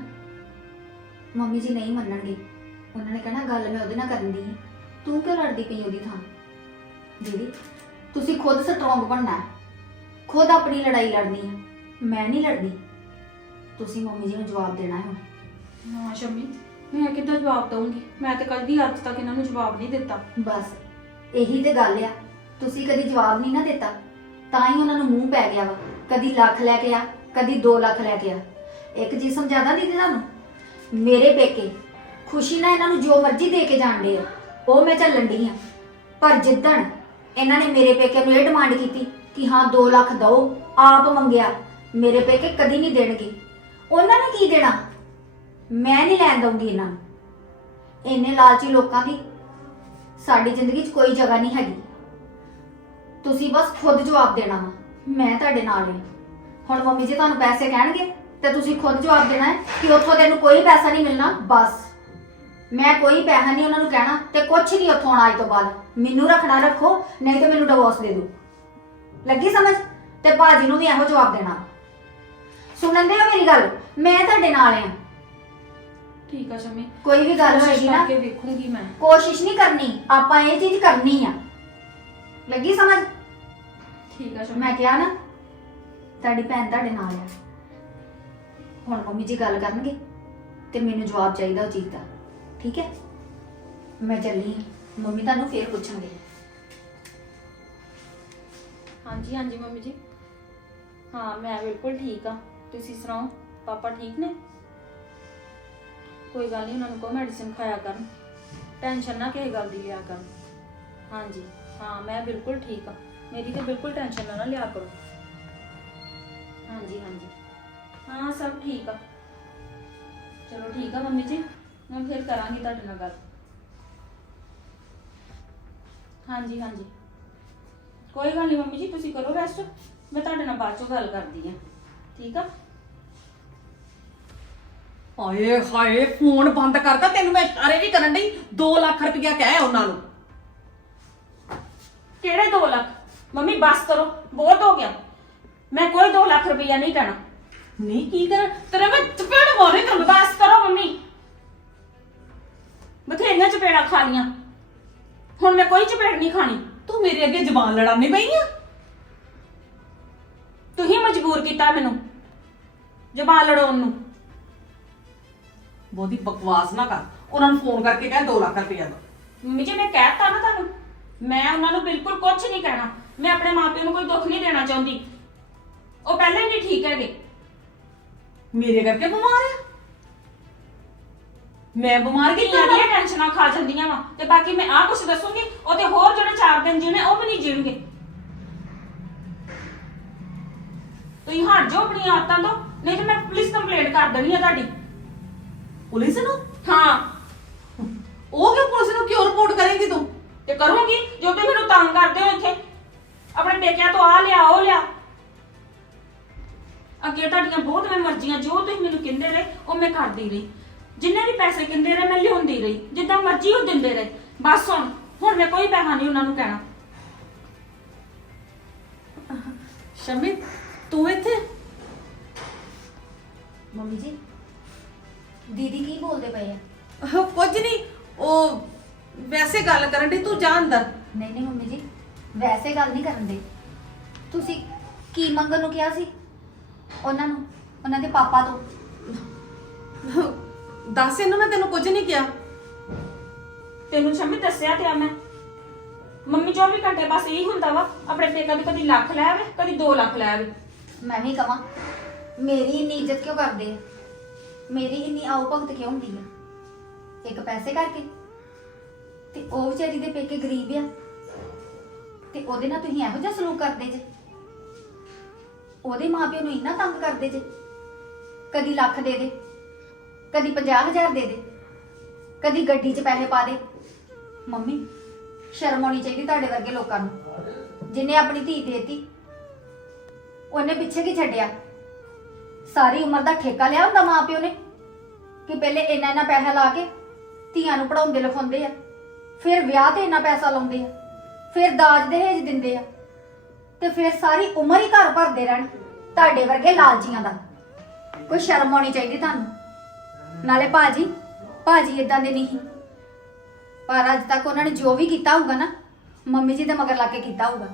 Speaker 1: ਮੰਮੀ ਜੀ ਨਹੀਂ ਮੰਨਣਗੇ। ਉਹਨਾਂ ਨੇ ਕਹਿਣਾ ਗੱਲ ਮੈਂ ਉਹਦੇ ਨਾਲ ਕਰਨ ਦੀ ਹੈ। ਤੂੰ ਕਿਉਂ ਲੜਦੀ ਪਈ ਉਹਦੀ ਥਾਂ? ਦੀਦੀ ਤੁਸੀਂ ਖੁਦ ਸਟਰੋਂਗ ਬਣਨਾ ਹੈ। ਖੁਦ ਆਪਣੀ ਲੜਾਈ ਲੜਨੀ ਹੈ। ਮੈਂ ਨਹੀਂ ਲੜਨੀ ਤੁਸੀਂ ਮੰਮੀ ਜੀ ਨੂੰ ਜਵਾਬ ਦੇਣਾ ਹੈ ਹੁਣ।
Speaker 2: ਹਾਂ ਸ਼ਮੀ ਮੈਂ ਕਿੱਦਾਂ ਜਵਾਬ ਦਵਾਂਗੀ ਮੈਂ ਤੇ ਕਦੀ ਅੱਜ ਤੱਕ ਇਹਨਾਂ ਨੂੰ ਜਵਾਬ ਨਹੀਂ ਦਿੱਤਾ।
Speaker 1: ਬਸ ਇਹੀ ਤੇ ਗੱਲ ਆ। ਤੁਸੀਂ ਕਦੀ ਜਵਾਬ ਨਹੀਂ ਨਾ ਦਿੱਤਾ। ਤਾਂ ਹੀ ਉਹਨਾਂ ਨੂੰ ਮੂੰਹ ਪੈ ਗਿਆ ਵਾ। ਕਦੀ ਲੱਖ ਲੈ ਕੇ ਆ ਕਦੀ 2 ਲੱਖ ਲੈ ਕੇ ਆ। ਇੱਕ ਚੀਜ਼ ਸਮਝਾਦਾ ਦੀਦੀ ਤੁਹਾਨੂੰ? ਮੇਰੇ ਪੇਕੇ। ਖੁਸ਼ੀ ਨਾਲ ਇਹਨਾਂ ਨੂੰ ਜੋ ਮਰਜ਼ੀ ਦੇ ਕੇ ਜਾਣਦੇ ਆ। ਉਹ ਮੈਂ ਚੱਲਣ ਡਈ ਆ। ਪਰ ਜਿੱਦਣ ਇਹਨਾਂ ਨੇ ਮੇਰੇ ਪੇਕੇ ਨੂੰ ਇਹ ਡਿਮਾਂਡ ਕੀਤੀ ਕਿ ਹਾਂ 2 ਲੱਖ ਦਓ, ਆਪ ਮੰਗਿਆ, ਮੇਰੇ ਪੇਕੇ ਕਦੀ ਨਹੀਂ ਦੇਣਗੇ। ਉਹਨਾਂ ਨੇ ਕੀ ਦੇਣਾ? ਮੈਂ ਨਹੀਂ ਲੈਣ ਦਊਂਗੀ ਇਹਨਾਂ ਨੂੰ। ਇੰਨੇ ਲਾਲਚੀ ਲੋਕਾਂ ਦੀ ਸਾਡੀ ਜ਼ਿੰਦਗੀ 'ਚ ਕੋਈ ਜਗ੍ਹਾ ਨਹੀਂ ਹੈਗੀ। ਤੁਸੀਂ ਬਸ ਖੁਦ ਜਵਾਬ ਦੇਣਾ ਵਾ। ਮੈਂ ਤੁਹਾਡੇ ਨਾਲ ਹਾਂ। ਹੁਣ ਮੰਮੀ ਜੀ ਤੁਹਾਨੂੰ ਪੈਸੇ ਕਹਿਣਗੇ? ਤੇ ਤੁਸੀਂ ਖੁਦ ਜਵਾਬ ਦੇਣਾ ਹੈ ਕਿ ਉੱਥੋਂ ਤੈਨੂੰ ਕੋਈ ਪੈਸਾ ਨਹੀਂ ਮਿਲਣਾ ਬਸ। ਮੈਂ ਕੋਈ ਪੈਸਾ ਨਹੀਂ ਉਹਨਾਂ ਨੂੰ ਕਹਿਣਾ ਤੇ ਕੁਝ ਨਹੀਂ ਉੱਥੋਂ ਆਉਣਾ ਅੱਜ ਤੋਂ ਬਾਅਦ। ਮੈਨੂੰ ਰੱਖਣਾ ਰੱਖੋ ਨਹੀਂ ਤੇ ਮੈਨੂੰ ਡਿਵੋਰਸ ਦੇ ਦਿਓ। ਲੱਗੀ ਸਮਝ? ਤੇ ਬਾਜੀ ਨੂੰ ਵੀ ਇਹੋ ਜਵਾਬ ਦੇਣਾ। ਸੁਣਨ ਦੇ ਹੋ ਮੇਰੀ ਗੱਲ? ਮੈਂ ਤੁਹਾਡੇ ਨਾਲ ਹਾਂ
Speaker 2: ਠੀਕ ਆ ਸ਼ਮੀ।
Speaker 1: ਕੋਈ ਵੀ ਗੱਲ
Speaker 2: ਕੋਸ਼ਿਸ਼
Speaker 1: ਹੋਏਗੀ ਨਾ
Speaker 2: ਕਰਕੇ ਵੇਖੂੰਗੀ ਮੈਂ।
Speaker 1: ਕੋਸ਼ਿਸ਼ ਨਹੀਂ ਕਰਨੀ ਆਪਾਂ ਇਹ ਚੀਜ਼ ਕਰਨੀ ਆ। ਲੱਗੀ ਸਮਝ?
Speaker 2: ਠੀਕ ਆ ਸ਼ਮੀ।
Speaker 1: ਮੈਂ ਕਿਹਾ ਨਾ ਤੁਹਾਡੀ ਭੈਣ ਤੁਹਾਡੇ ਨਾਲ ਆ। ਹੁਣ ਮੰਮੀ ਜੀ ਗੱਲ ਕਰਨਗੇ ਤੇ ਮੈਨੂੰ ਜਵਾਬ ਚਾਹੀਦਾ ਉਹ ਚੀਜ਼ ਦਾ। ਠੀਕ ਹੈ? ਮੈਂ ਚੱਲੀ ਹਾਂ। ਮੰਮੀ ਤੁਹਾਨੂੰ ਫੇਰ ਪੁੱਛਣਗੇ
Speaker 2: ਹਾਂਜੀ ਹਾਂਜੀ ਮੰਮੀ ਜੀ। ਹਾਂ, ਮੈਂ ਬਿਲਕੁਲ ਠੀਕ ਆ ਤੁਸੀਂ ਸੁਣਾਓ? ਪਾਪਾ ਠੀਕ ਨੇ? ਕੋਈ ਗੱਲ ਨਹੀਂ ਉਹਨਾਂ ਨੂੰ ਕੋ ਮੈਡੀਸਿਨ ਖਾਇਆ ਕਰਨ। ਟੈਨਸ਼ਨ ਨਾ ਕਿਸੇ ਗੱਲ ਦੀ ਲਿਆ ਕਰਨ। ਹਾਂਜੀ, ਹਾਂ, ਮੈਂ ਬਿਲਕੁਲ ਠੀਕ ਆ ਮੇਰੀ ਤੇ ਬਿਲਕੁਲ ਟੈਨਸ਼ਨ ਨਾ ਨਾ ਲਿਆ ਕਰੋ। ਹਾਂਜੀ ਹਾਂਜੀ। ਹਾਂ ਸਭ ਠੀਕ ਆ। ਚਲੋ ਠੀਕ ਆ ਮੰਮੀ ਜੀ। ਮੈਂ ਫਿਰ ਕਰਾਂਗੀ ਤੁਹਾਡੇ ਨਾਲ ਗੱਲ। ਹਾਂਜੀ ਹਾਂਜੀ। ਕੋਈ ਗੱਲ ਨਹੀਂ ਮੰਮੀ ਜੀ ਤੁਸੀਂ ਕਰੋ ਰੈਸਟ ਮੈਂ ਤੁਹਾਡੇ ਨਾਲ ਬਾਅਦ ਚੋਂ ਗੱਲ ਕਰਦੀ ਆ। ਠੀਕ ਆ?
Speaker 3: ਹਾਏ ਹਾਏ ਫੋਨ ਬੰਦ ਕਰਤਾ ਤੈਨੂੰ ਮੈਂ। ਇਸ਼ਾਰੇ ਵੀ ਕਰਨ ਡਈ? 2 ਲੱਖ ਰੁਪਇਆ ਕਹਿ ਉਹਨਾਂ ਨੂੰ।
Speaker 2: ਕਿਹੜੇ 2 ਲੱਖ? ਮੰਮੀ ਬਸ ਕਰੋ। ਬਹੁਤ ਹੋ ਗਿਆ। ਮੈਂ ਕੋਈ 2 ਲੱਖ ਰੁਪਈਆ ਨਹੀਂ ਦੇਣਾ।
Speaker 3: ਨਹੀਂ, ਕੀ ਕਰ? ਤੇਰੇ ਮੈਂ ਚਪੇੜ ਮਾਰੇ, ਤੈਨੂੰ
Speaker 2: ਬਸ ਕਰੋ ਮੰਮੀ। ਬਥੇਰੀਆਂ ਚਪੇੜਾਂ ਖਾ ਲੀਆਂ। ਹੁਣ ਮੈਂ ਕੋਈ ਚਪੇੜ ਨਹੀਂ ਖਾਣੀ।
Speaker 3: ਤੂੰ ਮੇਰੇ ਅੱਗੇ ਜ਼ਬਾਨ ਲੜਾਉਣੀ ਪਈ ਆ।
Speaker 2: ਤੁਸੀਂ ਮਜਬੂਰ ਕੀਤਾ ਮੈਨੂੰ, ਜ਼ਬਾਨ ਲੜਾਉਣ ਨੂੰ।
Speaker 3: ਬਹੁਤੀ ਬਕਵਾਸ ਨਾ ਕਰ। ਉਹਨਾਂ ਨੂੰ ਫੋਨ ਕਰਕੇ ਕਹਿ 2 ਲੱਖ ਰੁਪਇਆ ਦੋ।
Speaker 2: ਮੰਮੀ ਜੀ, ਮੈਂ ਕਹਿਤਾ ਨਾ ਤੁਹਾਨੂੰ, ਮੈਂ ਉਹਨਾਂ ਨੂੰ ਬਿਲਕੁਲ ਕੁਝ ਨਹੀਂ ਕਹਿਣਾ। ਮੈਂ ਆਪਣੇ ਮਾਪਿਆਂ ਨੂੰ ਕੋਈ ਦੁੱਖ ਨਹੀਂ ਦੇਣਾ ਚਾਹੁੰਦੀ। ਉਹ ਪਹਿਲਾਂ ਹੀ ਨਹੀਂ ਠੀਕ ਹੈਗੇ।
Speaker 3: ਮੇਰੇ ਕਰਕੇ ਬਿਮਾਰ ਆ? ਮੈਂ ਬਿਮਾਰ
Speaker 2: ਧੀਆਂ
Speaker 3: ਕਿੱਦਾਂ
Speaker 2: ਦੀਆਂ ਟੈਨਸ਼ਨਾਂ ਖਾ ਜਾਂਦੀਆਂ ਵਾ। ਤੇ ਬਾਕੀ ਮੈਂ ਆਹ ਕੁਝ ਦੱਸੂਗੀ ਉਹ ਤੇ ਹੋਰ ਜਿਹੜੇ ਚਾਰ ਦਿਨ ਜੀਣੇ ਉਹ ਵੀ ਨਹੀਂ ਜੀਣਗੇ ਤੁਸੀਂ ਹਟ ਜਾਓ ਆਪਣੀਆਂ ਆਦਤਾਂ ਤੋਂ ਨਹੀਂ ਤੇ ਮੈਂ ਪੁਲਿਸ ਕੰਪਲੇਂਟ ਕਰ ਦੇਣੀ ਆ ਤੁਹਾਡੀ।
Speaker 3: ਪੁਲਿਸ ਨੂੰ?
Speaker 2: ਹਾਂ।
Speaker 3: ਉਹ ਕਿਉਂ ਪੁਲਿਸ ਨੂੰ ਕਿਉਂ ਰਿਪੋਰਟ ਕਰੇਗੀ ਤੂੰ?
Speaker 2: ਤੇ ਕਰੂੰਗੀ ਜੋ ਤੁਸੀਂ ਮੈਨੂੰ ਤੰਗ ਕਰਦੇ ਹੋ ਇੱਥੇ। ਆਪਣੇ ਪੇਕਿਆਂ ਤੋਂ ਆ ਲਿਆ ਉਹ ਲਿਆ। ਅੱਗੇ ਤੁਹਾਡੀਆਂ ਬਹੁਤ ਮੈਂ ਮਰਜ਼ੀਆਂ ਜੋ ਤੁਸੀਂ ਮੈਨੂੰ ਕਹਿੰਦੇ ਰਹੇ ਉਹ ਮੈਂ ਕਰਦੀ ਰਹੀ। ਜਿੰਨੇ ਵੀ ਪੈਸੇ ਕਹਿੰਦੇ ਰਹੇ ਮੈਂ ਲਿਆਉਂਦੀ ਰਹੀ। ਜਿੱਦਾਂ ਮਰਜ਼ੀ ਉਹ ਦਿੰਦੇ ਰਹੇ। ਬਸ ਹੁਣ ਹੁਣ ਮੈਂ ਕੋਈ ਪੈਸਾ ਨਹੀਂ ਉਹਨਾਂ ਨੂੰ ਕਹਿਣਾ।
Speaker 3: ਸ਼ਮੀ ਤੂੰ ਇੱਥੇ?
Speaker 1: ਮੰਮੀ ਜੀ ਦੀਦੀ ਕੀ ਬੋਲਦੇ ਪਏ ਆ?
Speaker 3: ਉਹ ਕੁਝ ਨਹੀਂ ਉਹ ਵੈਸੇ ਗੱਲ ਕਰਨ ਦੀ ਤੂੰ ਜਾ ਅੰਦਰ।
Speaker 1: ਨਹੀਂ ਨਹੀਂ ਮੰਮੀ ਜੀ ਵੈਸੇ ਗੱਲ ਨਹੀਂ ਕਰਨ ਦੇ ਤੁਸੀਂ ਕੀ ਮੰਗਣ ਨੂੰ ਕਿਹਾ ਸੀ? ਉਹਨਾਂ ਨੂੰ ਉਹਨਾਂ ਦੇ ਪਾਪਾ ਤੋਂ।
Speaker 3: ਦੱਸ ਇਹਨੂੰ ਮੈਂ ਤੈਨੂੰ ਕੁਝ ਨਹੀਂ ਕਿਹਾ।
Speaker 2: ਤੈਨੂੰ ਸ਼ਮੀ ਦੱਸਿਆ ਤੇ ਆ ਮੈਂ। ਮੰਮੀ 24 ਘੰਟੇ ਬਸ ਇਹੀ ਹੁੰਦਾ ਵਾ ਆਪਣੇ ਪੇਕਾਂ ਦੀ ਕਦੀ ਲੱਖ ਲੈ ਆਵੇ ਕਦੀ 2 ਲੱਖ ਲੈ ਆਵੇ।
Speaker 1: ਮੈਂ ਵੀ ਕਵਾਂ ਮੇਰੀ ਇੰਨੀ ਇੱਜ਼ਤ ਕਿਉਂ ਕਰਦੇ? ਆ ਮੇਰੀ ਇੰਨੀ ਆਓ ਭਗਤ ਕਿਉਂ ਹੁੰਦੀ ਆ? ਇੱਕ ਪੈਸੇ ਕਰਕੇ। ਤੇ ਉਹ ਵਿਚਾਰੀ ਦੇ ਪੇਕੇ ਗਰੀਬ ਆ। ਤੇ ਉਹਦੇ ਨਾਲ ਤੁਸੀਂ ਇਹੋ ਜਿਹਾ ਸਲੂਕ ਕਰਦੇ ਜੇ? ਉਹਦੇ ਮਾਪਿਓ ਨੂੰ ਇੰਨਾ ਤੰਗ ਕਰਦੇ ਜੇ? ਕਦੀ ਲੱਖ ਦੇ ਦੇ, ਕਦੀ 50000 ਦੇ ਦੇ, ਕਦੀ ਗੱਡੀ 'ਚ ਪੈਸੇ ਪਾ ਦੇ। ਮੰਮੀ, ਸ਼ਰਮ ਆਉਣੀ ਚਾਹੀਦੀ ਤੁਹਾਡੇ ਵਰਗੇ ਲੋਕਾਂ ਨੂੰ। ਜਿਨੇ ਆਪਣੀ ਧੀ ਦੇਤੀ, ਉਹਨੇ ਪਿੱਛੇ ਕੀ ਛੱਡਿਆ? ਸਾਰੀ ਉਮਰ ਦਾ ਠੇਕਾ ਲਿਆ ਹੁੰਦਾ ਮਾਪਿਓ ਨੇ? ਕਿ ਪਹਿਲੇ ਇੰਨਾ ਇੰਨਾ ਪੈਸਾ ਲਾ ਕੇ ਧੀਆਂ ਨੂੰ ਪੜਾਉਂਦੇ ਲਿਖਾਉਂਦੇ ਆ, ਫਿਰ ਵਿਆਹ ਤੇ ਇੰਨਾ ਪੈਸਾ ਲਾਉਂਦੇ ਆ, ਫਿਰ ਦਾਜ ਦਹੇਜ ਦਿੰਦੇ ਆ। ਤੇ ਫਿਰ ਸਾਰੀ ਉਮਰ ਹੀ ਘਰ ਭਰਦੇ ਰਹਿਣ। ਤੁਹਾਡੇ ਵਰਗੇ ਲਾਲਚੀਆਂ ਦਾ। ਕੋਈ ਸ਼ਰਮ ਆਉਣੀ ਚਾਹੀਦੀ ਤੁਹਾਨੂੰ? ਨਾਲੇ ਭਾਜੀ ਭਾਜੀ ਇਦਾਂ ਦੇ ਨਹੀਂ। ਪਰ ਅੱਜ ਤੱਕ ਉਹਨਾਂ ਨੇ ਜੋ ਵੀ ਕੀਤਾ ਹੋਊਗਾ ਨਾ, ਮੰਮੀ ਜੀ ਦੇ ਮਗਰ ਲਾ ਕੇ ਕੀਤਾ ਹੋਊਗਾ।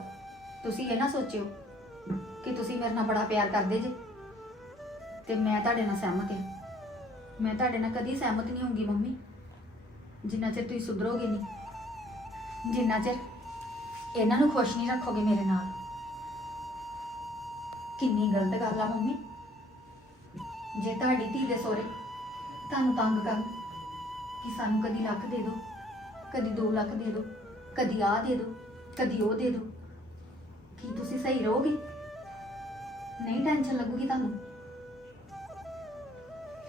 Speaker 1: ਤੁਸੀਂ ਇਹ ਨਾ ਸੋਚਿਓ ਕਿ ਤੁਸੀਂ ਮੇਰੇ ਨਾਲ ਬੜਾ ਪਿਆਰ ਕਰਦੇ ਜੇ। ਤੇ ਮੈਂ ਤੁਹਾਡੇ ਨਾਲ ਸਹਿਮਤ ਹਾਂ। ਮੈਂ ਤੁਹਾਡੇ ਨਾਲ ਕਦੀ ਸਹਿਮਤ ਨਹੀਂ ਹੋਊਂਗੀ ਮੰਮੀ। ਜਿੰਨਾ ਚਿਰ ਤੁਸੀਂ ਸੁਧਰੋਗੇ ਨਹੀਂ। ਜਿੰਨਾ ਚਿਰ ਇਹਨਾਂ ਨੂੰ ਖੁਸ਼ ਨਹੀਂ ਰੱਖੋਗੇ ਮੇਰੇ ਨਾਲ। ਕਿੰਨੀ ਗਲਤ ਗੱਲ ਆ ਮੰਮੀ। ਜੇ ਤੁਹਾਡੀ ਧੀ ਦੇ ਸੋਰੇ ਤੁਹਾਨੂੰ ਤੰਗ ਕਰਨ ਕਿ ਸਾਨੂੰ ਕਦੀ ਲੱਖ ਦੇ ਦਿਓ, ਕਦੀ 2 ਲੱਖ ਦੇ ਦਿਓ, ਕਦੀ ਆਹ ਦੇ ਦਿਓ, ਕਦੀ ਉਹ ਦੇ ਦਿਓ, ਕੀ ਤੁਸੀਂ ਸਹੀ ਰਹੋਗੇ? ਨਹੀਂ ਟੈਨਸ਼ਨ ਲੱਗੂਗੀ ਤੁਹਾਨੂੰ?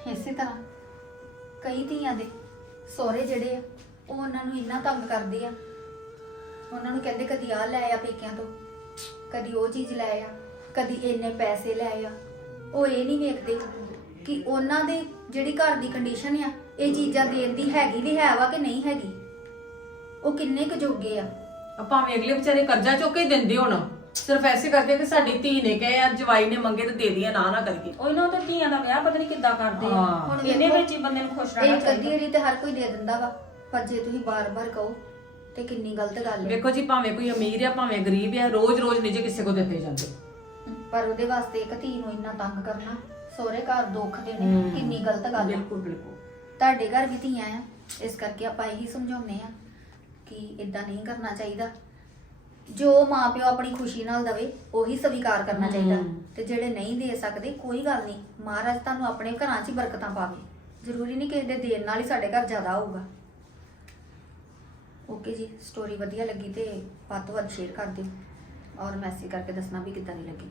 Speaker 1: ਇਸੇ ਤਰ੍ਹਾਂ ਕਈ ਧੀਆਂ ਦੇ ਸਹੁਰੇ ਜਿਹੜੇ ਆ, ਉਹ ਉਹਨਾਂ ਨੂੰ ਇੰਨਾ ਤੰਗ ਕਰਦੇ ਆ। ਉਹਨਾਂ ਨੂੰ ਕਹਿੰਦੇ ਕਦੀ ਆਹ ਲੈ ਆ ਪੇਕਿਆਂ ਤੋਂ, ਕਦੀ ਉਹ ਚੀਜ਼ ਲੈ ਆ। ਕਦੀ ਇੰਨੇ ਪੈਸੇ ਲੈ ਆ। ਉਹ ਇਹ ਨਹੀਂ ਵੇਖਦੇ ਕਿ ਉਹਨਾਂ ਦੇ ਜਿਹੜੀ ਘਰ ਦੀ ਕੰਡੀਸ਼ਨ ਆ ਇਹ ਚੀਜ਼ਾਂ ਦੇਣ ਦੀ ਹੈਗੀ ਵੀ ਹੈ ਵਾ ਕਿ ਨਹੀਂ ਹੈਗੀ। ਉਹ ਕਿੰਨੇ ਕੁ ਜੋਗੇ ਆ।
Speaker 3: ਆ ਭਾਵੇਂ ਅਗਲੇ ਵਿਚਾਰੇ ਕਰਜ਼ਾ ਚੁੱਕ ਕੇ ਹੀ ਦਿੰਦੇ ਹੋਣ ਸਿਰਫ ਐਸੇ ਕਰਕੇ ਕਿ ਸਾਡੀ ਧੀ ਨੇ ਕਹੇ ਆ ਜਵਾਈ ਨੇ ਮੰਗੇ ਤੇ ਦੇ ਦੀਆਂ ਨਾ ਨਾ ਕਰੀਏ।
Speaker 2: ਉਹ ਇਹਨਾਂ ਤੇ ਧੀਆਂ ਦਾ ਵਿਆਹ ਪਤਾ ਨਹੀਂ ਕਿੱਦਾਂ ਕਰਦੇ ਆ।
Speaker 3: ਹਾਂ।
Speaker 1: ਹੁਣ
Speaker 2: ਇਹਨੇ
Speaker 1: ਵੇਖੋ,
Speaker 2: ਵਿੱਚ ਹੀ ਬੰਦੇ ਨੂੰ ਖੁਸ਼ ਰਹਿਣਾ
Speaker 1: ਇਹ ਕਦੀ
Speaker 2: ਚਾਹੀਦਾ।
Speaker 1: ਵਾਰੀ ਤੇ ਹਰ ਕੋਈ ਦੇ ਦਿੰਦਾ ਵਾ ਪਰ ਜੇ ਤੁਸੀਂ ਬਾਰ-ਬਾਰ ਕਹੋ ਤੇ ਕਿੰਨੀ ਗਲਤ ਗੱਲ ਹੈ
Speaker 3: ਵੇਖੋ ਜੀ ਭਾਵੇਂ ਕੋਈ ਅਮੀਰ ਆ ਭਾਵੇਂ ਗਰੀਬ ਆ ਰੋਜ਼-ਰੋਜ਼ ਨਹੀਂ ਜੇ ਕਿਸੇ ਕੋ ਦਿੱਤੇ ਜਾਂਦੇ।
Speaker 1: ਪਰ ਉਹਦੇ ਵਾਸਤੇ ਇੱਕ ਧੀ ਨੂੰ ਇੰਨਾ ਤੰਗ ਕਰਨਾ ਸਹੁਰੇ ਘਰ ਦੁੱਖ ਦੇਣੇ
Speaker 3: ਹਮ।
Speaker 1: ਕਿੰਨੀ ਗਲਤ ਗੱਲ ਹੈ
Speaker 3: ਬਿਲਕੁਲ ਬਿਲਕੁਲ।
Speaker 1: ਤੁਹਾਡੇ ਘਰ ਵੀ ਧੀਆਂ ਆ ਇਸ ਕਰਕੇ ਆਪਾਂ ਇਹੀ ਸਮਝਾਉਂਦੇ ਆ ਕਿ ਇਦਾਂ ਨਹੀਂ ਕਰਨਾ ਚਾਹੀਦਾ। ਜੋ ਮਾਪਿਓ ਆਪਣੀ ਖੁਸ਼ੀ ਨਾਲ ਦਵੇ ਉਹੀ ਸਵੀਕਾਰ ਕਰਨਾ ਚਾਹੀਦਾ। ਤੇ ਜਿਹੜੇ ਨਹੀਂ ਦੇ ਸਕਦੇ ਕੋਈ ਗੱਲ ਨਹੀਂ। ਮਹਾਰਾਜ ਤੁਹਾਨੂੰ ਆਪਣੇ ਘਰਾਂ 'ਚ ਹੀ ਬਰਕਤਾਂ ਪਾਵੇ। ਜ਼ਰੂਰੀ ਨਹੀਂ ਕਿਸੇ ਦੇ ਦੇਣ ਨਾਲ ਹੀ ਸਾਡੇ ਘਰ ਜ਼ਿਆਦਾ ਹੋਊਗਾ। ਓਕੇ ਜੀ ਸਟੋਰੀ ਵਧੀਆ ਲੱਗੀ ਤੇ ਵੱਧ ਤੋਂ ਵੱਧ ਸ਼ੇਅਰ ਕਰ ਦਿਓ। ਔਰ ਮੈਸੇਜ ਕਰਕੇ ਦੱਸਣਾ ਵੀ ਕਿੱਦਾਂ ਦੀ ਲੱਗੀ।